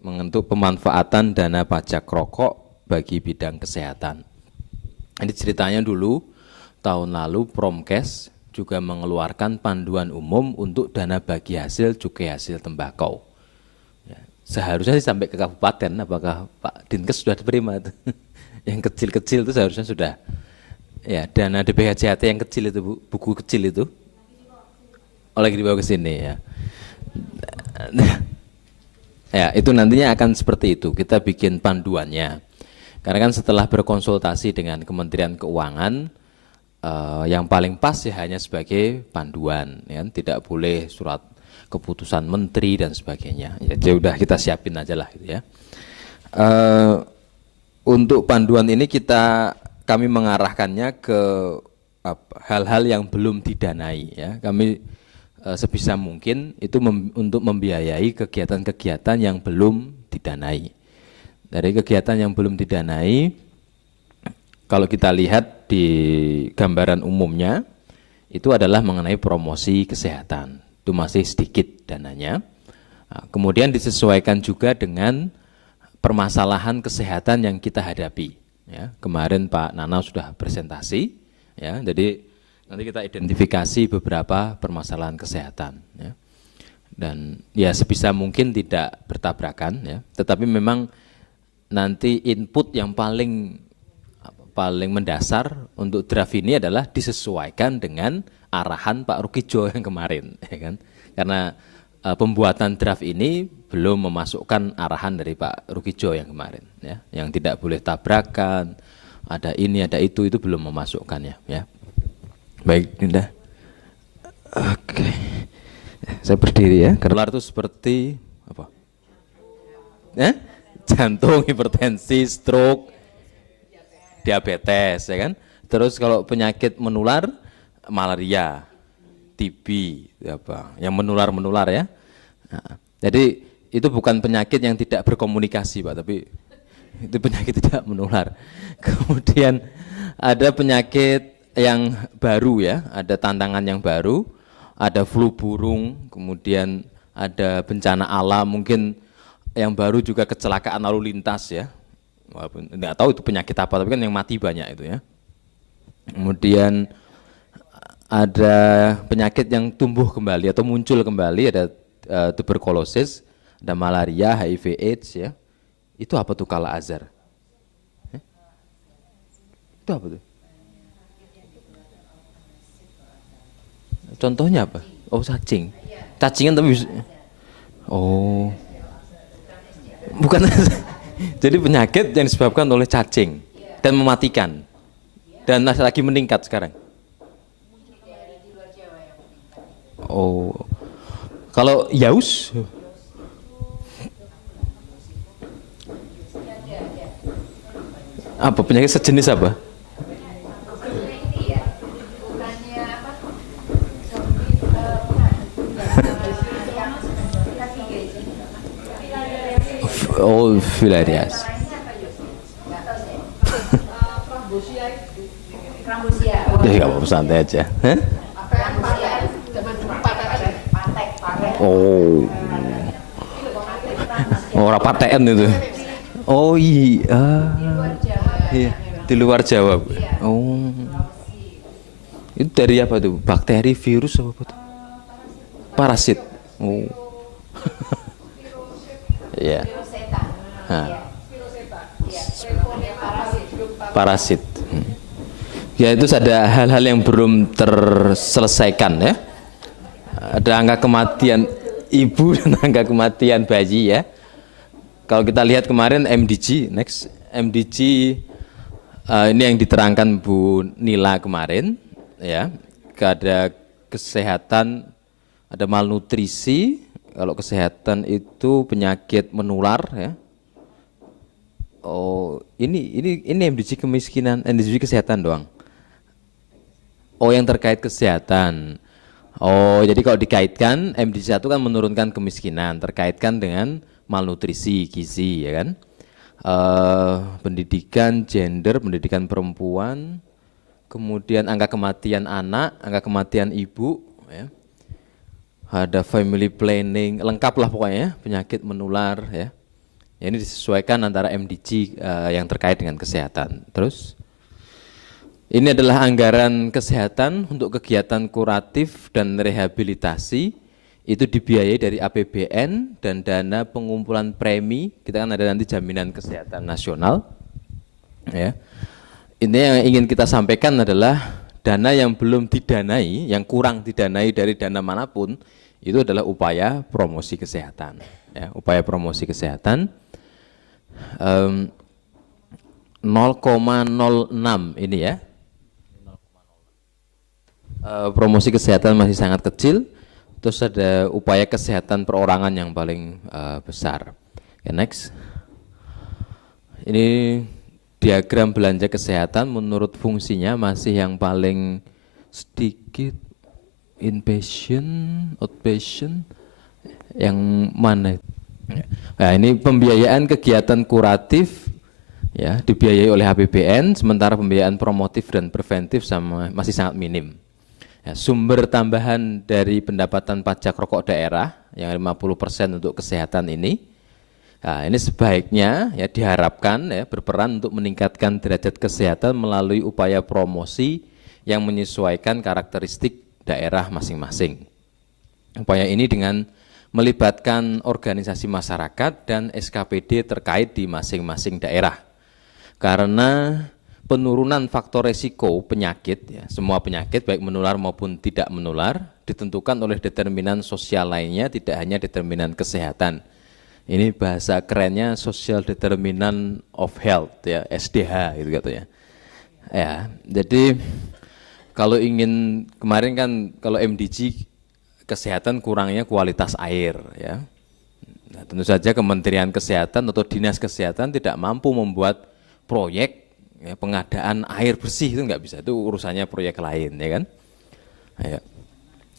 mengentuk pemanfaatan dana pajak rokok bagi bidang kesehatan. Ini ceritanya dulu tahun lalu Promkes juga mengeluarkan panduan umum untuk dana bagi hasil cukai hasil tembakau. Ya, seharusnya sih sampai ke kabupaten, apakah Pak Dinkes sudah diterima? Yang kecil-kecil itu seharusnya sudah. Ya, dana DPHJT yang kecil itu, buku kecil itu, oleh dibawa ke sini ya. Ya, itu nantinya akan seperti itu. Kita bikin panduannya. Karena kan setelah berkonsultasi dengan Kementerian Keuangan, yang paling pas ya hanya sebagai panduan, ya, tidak boleh surat keputusan menteri dan sebagainya. Ya, udah kita siapin aja lah, gitu ya. Untuk panduan ini kami mengarahkannya ke hal-hal yang belum didanai, ya. Kami sebisa mungkin itu untuk membiayai kegiatan-kegiatan yang belum didanai. Dari kegiatan yang belum didanai, kalau kita lihat di gambaran umumnya, itu adalah mengenai promosi kesehatan. Itu masih sedikit dananya. Nah, kemudian disesuaikan juga dengan permasalahan kesehatan yang kita hadapi. Ya, kemarin Pak Nana sudah presentasi, ya, jadi nanti kita identifikasi beberapa permasalahan kesehatan. Ya. Dan ya sebisa mungkin tidak bertabrakan, ya. Tetapi memang nanti input yang paling mendasar untuk draft ini adalah disesuaikan dengan arahan Pak Rukijo yang kemarin, ya kan? Karena pembuatan draft ini belum memasukkan arahan dari Pak Rukijo yang kemarin, ya, yang tidak boleh tabrakan, ada ini, ada itu belum memasukkannya, ya. Baik, Dinda. Oke, saya berdiri ya. Kelar itu seperti apa? Ya? Jantung, hipertensi, stroke, diabetes, ya kan? Terus kalau penyakit menular, malaria, TB, apa? Yang menular ya. Nah, jadi itu bukan penyakit yang tidak berkomunikasi, Pak, tapi itu penyakit tidak menular. Kemudian ada penyakit yang baru, ya, ada tantangan yang baru, ada flu burung, kemudian ada bencana alam, mungkin yang baru juga kecelakaan lalu lintas, ya. Walaupun nggak tahu itu penyakit apa, tapi kan yang mati banyak itu, ya. Kemudian ada penyakit yang tumbuh kembali atau muncul kembali, ada tuberkulosis, ada malaria, HIV AIDS, ya. Itu apa tuh kala azar? Itu apa tuh? Contohnya apa? Oh, cacing. Cacingan tapi oh. Bukan. Jadi penyakit yang disebabkan oleh cacing dan mematikan. Dan lagi meningkat sekarang. Oh. Kalau yaus? Apa penyakit sejenis apa? Oh, filarias. Ya nggak apa-apa, santai aja. Hah? Oh, orang paten itu. Oh iya, iya, di luar Jawa. Oh, itu dari apa tuh? Bakteri, virus apa tuh? Parasit. Oh, iya. Parasit. Ya, itu ada hal-hal yang belum terselesaikan, ya. Ada angka kematian ibu dan angka kematian bayi, ya. Kalau kita lihat kemarin MDG, next MDG ini yang diterangkan Bu Nila kemarin, ya. Ada kesehatan, ada malnutrisi. Kalau kesehatan itu penyakit menular, ya. Oh, ini MDG kemiskinan, MDG kesehatan doang. Oh, yang terkait kesehatan. Oh, jadi kalau dikaitkan MDG 1 kan menurunkan kemiskinan, terkaitkan dengan malnutrisi, gizi, ya kan? Pendidikan gender, pendidikan perempuan, kemudian angka kematian anak, angka kematian ibu, ya. Ada family planning, lengkap lah pokoknya, penyakit menular, ya. Ya, ini disesuaikan antara MDG yang terkait dengan kesehatan. Terus ini adalah anggaran kesehatan untuk kegiatan kuratif dan rehabilitasi, itu dibiayai dari APBN dan dana pengumpulan premi. Kita kan ada nanti jaminan kesehatan nasional. Ya. Ini yang ingin kita sampaikan adalah dana yang belum didanai, yang kurang didanai dari dana manapun, itu adalah upaya promosi kesehatan. Ya, upaya promosi kesehatan 0,06 ini ya. Promosi kesehatan masih sangat kecil. Terus ada upaya kesehatan perorangan yang paling besar. Okay, next. Ini diagram belanja kesehatan menurut fungsinya masih yang paling sedikit inpatient, outpatient, yang mana? Nah, ini pembiayaan kegiatan kuratif ya dibiayai oleh APBN, sementara pembiayaan promotif dan preventif masih sangat minim. Ya, sumber tambahan dari pendapatan pajak rokok daerah yang 50% untuk kesehatan ini. Nah, ini sebaiknya ya diharapkan ya berperan untuk meningkatkan derajat kesehatan melalui upaya promosi yang menyesuaikan karakteristik daerah masing-masing. Upaya ini dengan melibatkan organisasi masyarakat dan SKPD terkait di masing-masing daerah. Karena penurunan faktor resiko penyakit, ya, semua penyakit baik menular maupun tidak menular ditentukan oleh determinan sosial lainnya, tidak hanya determinan kesehatan. Ini bahasa kerennya social determinant of health, ya, SDH gitu katanya. Ya, jadi kalau ingin kemarin kan kalau MDG kesehatan kurangnya kualitas air, ya. Nah, tentu saja Kementerian Kesehatan atau Dinas Kesehatan tidak mampu membuat proyek ya, pengadaan air bersih, itu nggak bisa, itu urusannya proyek lain, ya kan. Ya.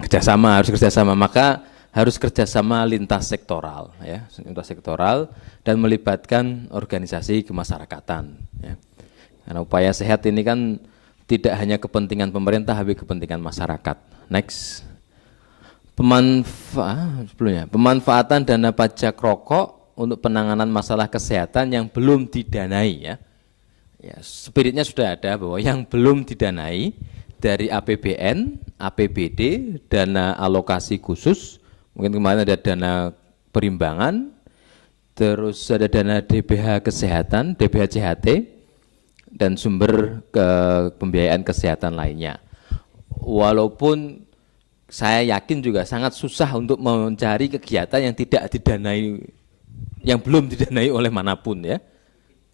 Kerjasama, harus kerjasama, maka harus kerjasama lintas sektoral, ya, lintas sektoral dan melibatkan organisasi kemasyarakatan. Ya. Karena upaya sehat ini kan tidak hanya kepentingan pemerintah, tapi kepentingan masyarakat. Next, pemanfaatan dana pajak rokok untuk penanganan masalah kesehatan yang belum didanai, ya. Ya, spiritnya sudah ada bahwa yang belum didanai dari APBN, APBD, dana alokasi khusus. Mungkin kemarin ada dana perimbangan, terus ada dana DBH kesehatan, DBH CHT, dan sumber pembiayaan kesehatan lainnya. Walaupun saya yakin juga sangat susah untuk mencari kegiatan yang tidak didanai, yang belum didanai oleh manapun, ya.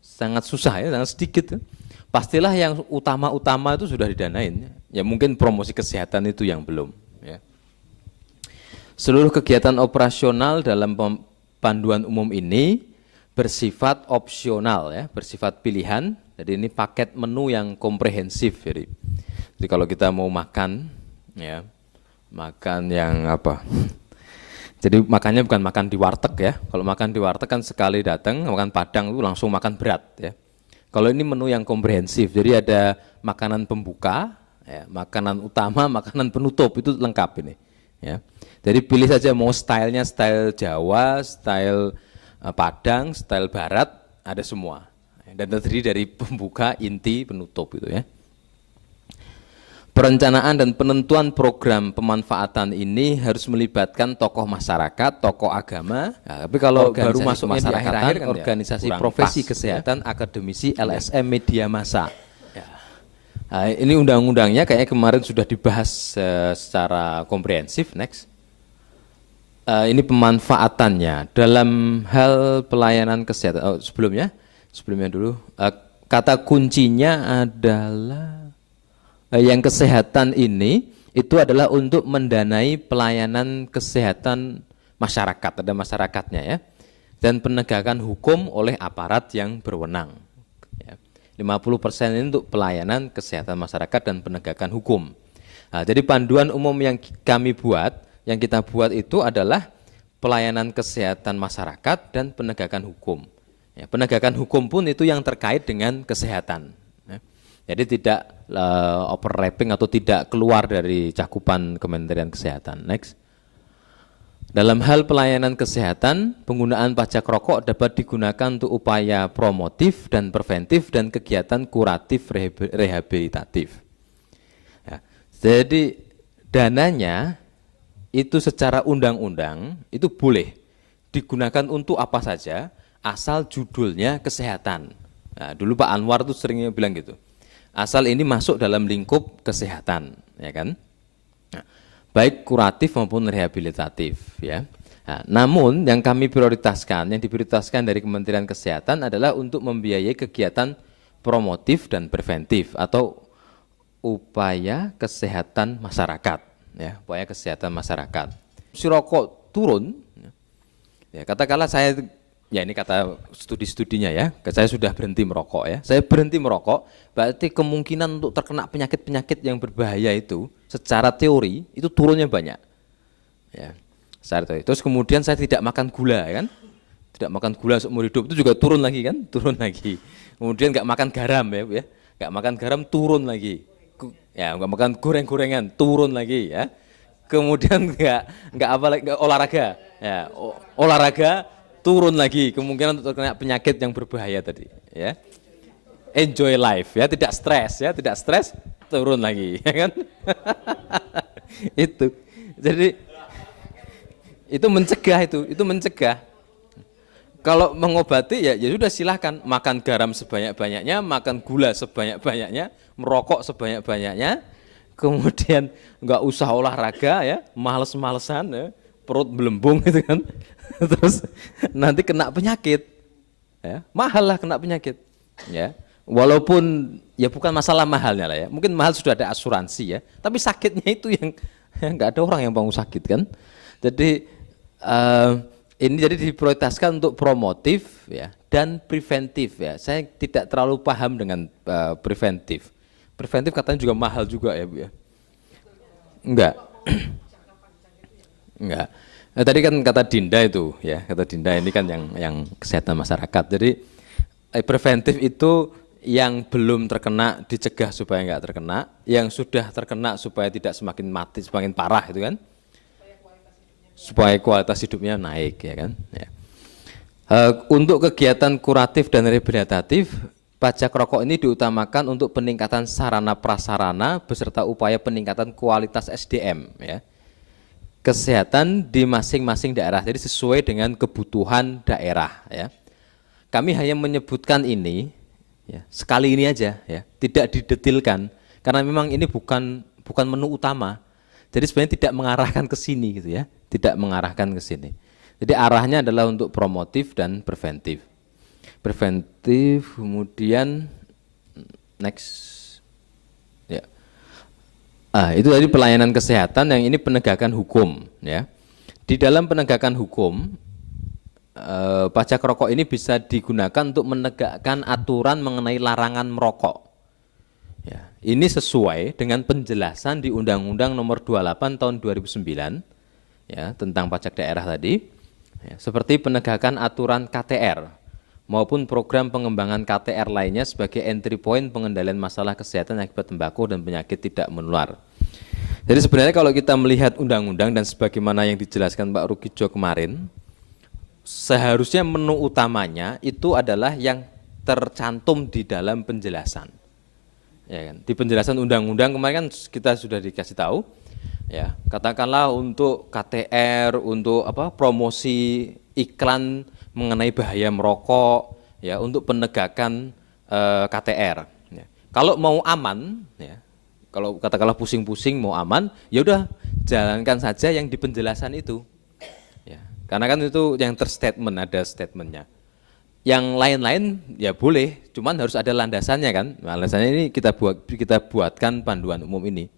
Sangat susah, ya, sangat sedikit. Pastilah yang utama-utama itu sudah didanain. Ya mungkin promosi kesehatan itu yang belum. Ya. Seluruh kegiatan operasional dalam panduan umum ini bersifat opsional, ya, bersifat pilihan. Jadi ini paket menu yang komprehensif. Jadi kalau kita mau makan, ya, makan yang apa? Jadi makannya bukan makan di warteg, ya. Kalau makan di warteg kan sekali datang makan Padang itu langsung makan berat, ya. Kalau ini menu yang komprehensif, jadi ada makanan pembuka, ya, makanan utama, makanan penutup, itu lengkap ini. Ya. Jadi pilih saja mau stylenya style Jawa, style Padang, style Barat, ada semua. Dan terdiri dari pembuka, inti, penutup itu, ya. Perencanaan dan penentuan program pemanfaatan ini harus melibatkan tokoh masyarakat, tokoh agama. Nah, tapi kalau baru masuknya di akhir-akhir kan organisasi ya, profesi kesehatan, ya, akademisi, LSM, media massa. Ya. Nah, ini undang-undangnya kayaknya kemarin sudah dibahas secara komprehensif. Next. Ini pemanfaatannya dalam hal pelayanan kesehatan. Sebelumnya dulu. Kata kuncinya adalah yang kesehatan ini itu adalah untuk mendanai pelayanan kesehatan masyarakat, ada masyarakatnya, ya, dan penegakan hukum oleh aparat yang berwenang. 50% ini untuk pelayanan kesehatan masyarakat dan penegakan hukum. Nah, jadi panduan umum yang kami buat, yang kita buat itu adalah pelayanan kesehatan masyarakat dan penegakan hukum. Ya, penegakan hukum pun itu yang terkait dengan kesehatan. Jadi tidak overlapping atau tidak keluar dari cakupan Kementerian Kesehatan. Next. Dalam hal pelayanan kesehatan, penggunaan pajak rokok dapat digunakan untuk upaya promotif dan preventif dan kegiatan kuratif rehabilitatif. Ya, jadi dananya itu secara undang-undang itu boleh digunakan untuk apa saja asal judulnya kesehatan. Nah, dulu Pak Anwar tuh seringnya bilang gitu. Asal ini masuk dalam lingkup kesehatan, ya kan? Baik kuratif maupun rehabilitatif, ya. Nah, namun yang kami prioritaskan, yang diprioritaskan dari Kementerian Kesehatan adalah untuk membiayai kegiatan promotif dan preventif atau upaya kesehatan masyarakat, ya, upaya kesehatan masyarakat. Si rokok turun, ya, katakanlah saya, ya ini kata studi-studinya ya, saya sudah berhenti merokok ya, saya berhenti merokok, berarti kemungkinan untuk terkena penyakit-penyakit yang berbahaya itu secara teori itu turunnya banyak, ya. Terus kemudian saya tidak makan gula, kan? Tidak makan gula seumur hidup itu juga turun lagi, kan? Turun lagi. Kemudian nggak makan garam, ya, nggak makan garam turun lagi. Ya, nggak makan goreng-gorengan turun lagi, ya. Kemudian nggak olahraga, ya, olahraga turun lagi. Kemungkinan untuk terkena penyakit yang berbahaya tadi, ya. Enjoy life, ya, tidak stres, ya, tidak stres turun lagi, ya kan? Itu, jadi itu mencegah, itu mencegah. Kalau mengobati ya sudah silahkan makan garam sebanyak-banyaknya, makan gula sebanyak-banyaknya, merokok sebanyak-banyaknya, kemudian nggak usah olahraga ya, males-malesan ya, perut belembung gitu kan, terus nanti kena penyakit, ya, mahal lah kena penyakit, ya. Walaupun ya bukan masalah mahalnya lah ya, mungkin mahal sudah ada asuransi ya, tapi sakitnya itu yang nggak ada orang yang mau sakit kan. Jadi ini jadi diprioritaskan untuk promotif ya dan preventif ya. Saya tidak terlalu paham dengan preventif. Preventif katanya juga mahal juga ya Bu ya. Enggak. Enggak. Nah, tadi kan kata Dinda itu ya, kata Dinda ini kan yang kesehatan masyarakat. Jadi preventif itu yang belum terkena dicegah supaya enggak terkena, yang sudah terkena supaya tidak semakin mati, semakin parah itu kan, supaya kualitas hidupnya naik ya kan. Ya. Untuk kegiatan kuratif dan rehabilitatif, pajak rokok ini diutamakan untuk peningkatan sarana prasarana beserta upaya peningkatan kualitas SDM ya. Kesehatan di masing-masing daerah, jadi sesuai dengan kebutuhan daerah ya. Kami hanya menyebutkan ini ya, sekali ini aja ya, tidak didetilkan karena memang ini bukan menu utama. Jadi sebenarnya tidak mengarahkan ke sini gitu ya, tidak mengarahkan ke sini. Jadi arahnya adalah untuk promotif dan preventif. Preventif, kemudian next ya. Itu tadi pelayanan kesehatan, yang ini penegakan hukum ya. Di dalam penegakan hukum, pajak rokok ini bisa digunakan untuk menegakkan aturan mengenai larangan merokok. Ya, ini sesuai dengan penjelasan di Undang-Undang Nomor 28 Tahun 2009 ya, tentang pajak daerah tadi, ya, seperti penegakan aturan KTR maupun program pengembangan KTR lainnya sebagai entry point pengendalian masalah kesehatan akibat tembakau dan penyakit tidak menular. Jadi sebenarnya kalau kita melihat undang-undang dan sebagaimana yang dijelaskan Pak Rukijo kemarin, seharusnya menu utamanya itu adalah yang tercantum di dalam penjelasan. Ya kan? Di penjelasan undang-undang kemarin kan kita sudah dikasih tahu, ya, katakanlah untuk KTR, untuk apa, promosi iklan mengenai bahaya merokok, ya, untuk penegakan KTR. Ya. Kalau mau aman, ya, kalau katakanlah pusing-pusing mau aman, ya udah jalankan saja yang di penjelasan itu. Karena kan itu yang terstatement, ada statementnya. Yang lain-lain ya boleh, cuman harus ada landasannya kan. Landasannya ini kita buatkan panduan umum ini.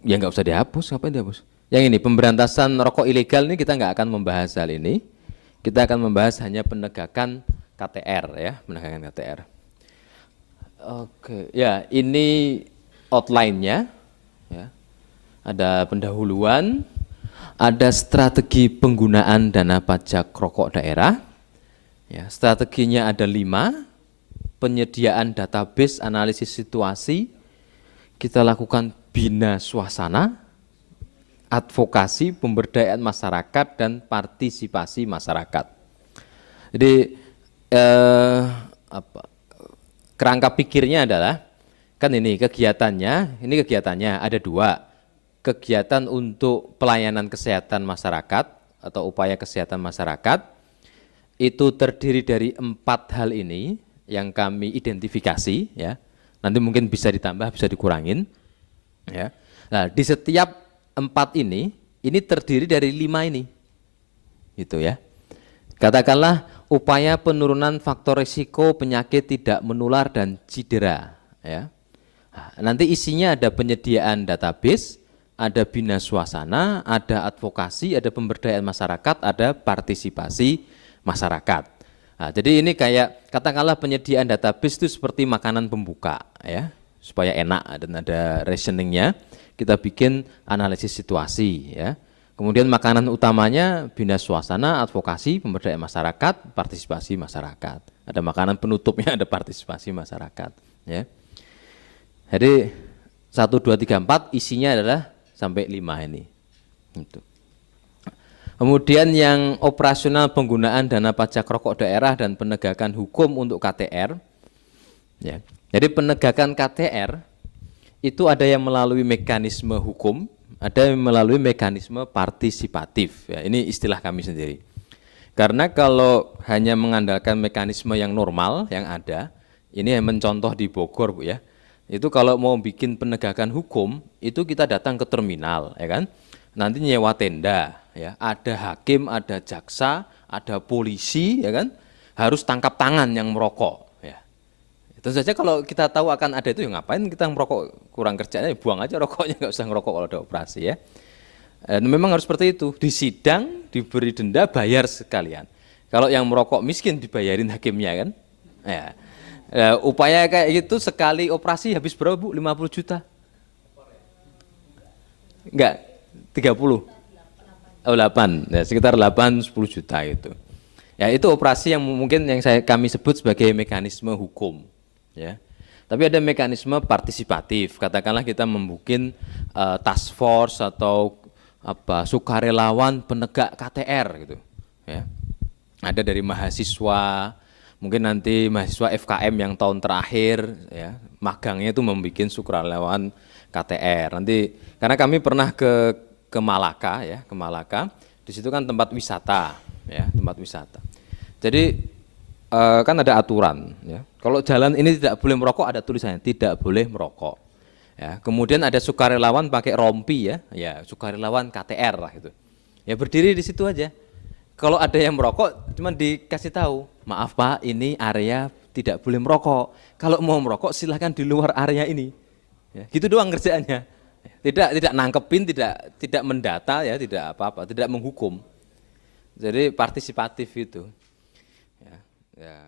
Ya nggak usah dihapus, ngapain dihapus? Yang ini pemberantasan rokok ilegal ini kita nggak akan membahas hal ini. Kita akan membahas hanya penegakan KTR ya, penegakan KTR. Oke, ya ini outline-nya. Ya. Ada pendahuluan. Ada strategi penggunaan dana pajak rokok daerah. Ya, strateginya ada 5, penyediaan database analisis situasi, kita lakukan bina suasana, advokasi, pemberdayaan masyarakat, dan partisipasi masyarakat. Jadi kerangka pikirnya adalah, kan ini kegiatannya ada dua. Kegiatan untuk pelayanan kesehatan masyarakat atau upaya kesehatan masyarakat, itu terdiri dari 4 hal ini yang kami identifikasi, ya. Nanti mungkin bisa ditambah, bisa dikurangin, ya. Nah, di setiap 4 ini terdiri dari 5 ini, gitu ya. Katakanlah upaya penurunan faktor risiko penyakit tidak menular dan cedera, ya. Nah, nanti isinya ada penyediaan database, ada bina suasana, ada advokasi, ada pemberdayaan masyarakat, ada partisipasi masyarakat. Nah, jadi ini kayak katakanlah penyediaan database itu seperti makanan pembuka, ya, supaya enak dan ada rationingnya. Kita bikin analisis situasi, ya. Kemudian makanan utamanya bina suasana, advokasi, pemberdayaan masyarakat, partisipasi masyarakat. Ada makanan penutupnya, ada partisipasi masyarakat, ya. Jadi 1, 2, 3, 4 isinya adalah sampai 5 ini. Gitu. Kemudian yang operasional penggunaan dana pajak rokok daerah dan penegakan hukum untuk KTR. Ya. Jadi penegakan KTR itu ada yang melalui mekanisme hukum, ada yang melalui mekanisme partisipatif. Ya, ini istilah kami sendiri. Karena kalau hanya mengandalkan mekanisme yang normal yang ada, ini yang mencontoh di Bogor, Bu, ya. Itu kalau mau bikin penegakan hukum, itu kita datang ke terminal, ya kan? Nanti nyewa tenda, ya. Ada hakim, ada jaksa, ada polisi, ya kan? Harus tangkap tangan yang merokok, ya. Tentu saja kalau kita tahu akan ada itu, ya ngapain kita merokok, kurang kerjanya, ya buang aja rokoknya, nggak usah ngerokok kalau ada operasi, ya. Memang harus seperti itu, di sidang diberi denda, bayar sekalian. Kalau yang merokok miskin dibayarin hakimnya, kan? Ya. Upaya kayak gitu sekali operasi habis berapa, Bu? 50 juta? Enggak, 30? Oh, 8, ya, sekitar 8-10 juta itu. Ya, itu operasi yang mungkin yang kami sebut sebagai mekanisme hukum, ya. Tapi ada mekanisme partisipatif, katakanlah kita membuat task force atau sukarelawan penegak KTR gitu, ya. Ada dari mahasiswa, mungkin nanti mahasiswa FKM yang tahun terakhir, ya, magangnya itu membuat sukarelawan KTR. Nanti karena kami pernah ke Malaka, ya, ke Malaka. Di situ kan tempat wisata, ya, tempat wisata. Jadi kan ada aturan, ya. Kalau jalan ini tidak boleh merokok, ada tulisannya tidak boleh merokok. Ya, kemudian ada sukarelawan pakai rompi, ya, sukarelawan KTR lah itu. Ya berdiri di situ aja. Kalau ada yang merokok, cuma dikasih tahu, maaf Pak, ini area tidak boleh merokok. Kalau mau merokok silahkan di luar area ini. Ya, gitu doang kerjaannya. Tidak nangkepin, tidak mendata, ya, tidak apa-apa, tidak menghukum. Jadi partisipatif itu. Ya.